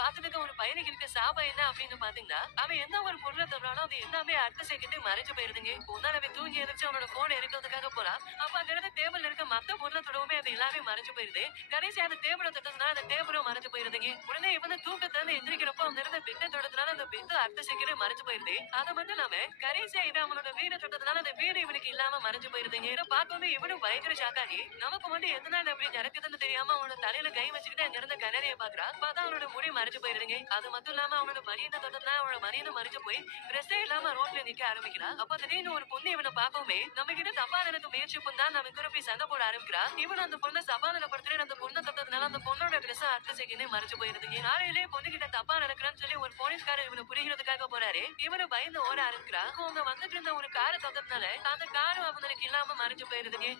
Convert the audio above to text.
பாத்துட்டு ஒரு பையனுக்கு இருக்க சாபம் என்ன அப்படின்னு பாத்தீங்கன்னா, அவன் எந்த ஒரு பொருளை தொடுறானோ அது எல்லாமே அடுத்த செகண்ட் மறைஞ்சு போயிருதுங்க. அவன் தூங்கி எந்திரிச்சு அவனோட போன் எடுக்கிறதுக்காக போறான். அப்ப அங்க இருக்க டேபிள்ல இருக்க மத்த பொருளை தொடவுமே அது எல்லாமே மறைஞ்சு போயிருது. கடைசி அந்த டேபிளை தொட்டதுனால அந்த டேபிளும் மறைஞ்சு போயிருதுங்க. உடனே இவன் தூக்கத்துல எந்திரிக்கிறப்போ அந்த இருந்த பெட்டை தொடுறதுனால அந்த பெட்டு அடுத்த செகண்ட் மறைஞ்சு போயிருது. அது மட்டும் இல்லாம கடைசியா இவன் அவனோட வீடை தொட்டதுனால அந்த வீடு இவனுக்கு இல்லாம மறைஞ்சு போயிருதுங்க. இதை பார்க்கவே இவனும் பயங்கர ஷாக் ஆகி நமக்கு மட்டும் எதனால அப்படி நடக்குதுன்னு தெரியாம அவனோட தலையில கை வச்சுக்கிட்டு அங்க இருந்த கண்ணாடியை பாக்குறான். பார்த்தா அவனோட முடி மறைஞ்சு போயிருதுங்க. அது மட்டும் இல்லாம அவனோட மணியனை தொட்டதுனால அவனோட மணியனும் மறைஞ்சு போய் ட்ரெஸ்ஸே இல்லாம ரோட்ல நிக்க ஆரம்பிக்கிறான். அப்ப திடீர்னு ஒரு பொண்ணு இவனை பார்க்கவுமே நம்ம கிட்ட தப்பா நினைக்க முயற்சி பண்ணா நம்ம கூட போய் சண்டை போட ஆரம்பிக்கிறான். இவன் அந்த பொண்ணை சமாதானப்படுத்துறேன் அந்த பொண்ணை தொட்டதுனால அந்த பொண்ணோட ட்ரெஸ் அடுத்த செகண்டே மறைஞ்சு போயிருதுங்க. நாளையிலே பொண்ணு கிட்ட தப்பா நடக்கிறான்னு சொல்லி ஒரு போலீஸ்காரர் இவனை புரிகிறதுக்காக போறாரு. இவனை பயந்து ஓட ஆரம்பிக்கிறான். அவங்க வந்துட்டு இருந்த ஒரு காரை தொட்டதுனால அந்த காரும் அவனுக்கு இல்லாம மறைஞ்சு போயிருதுங்க.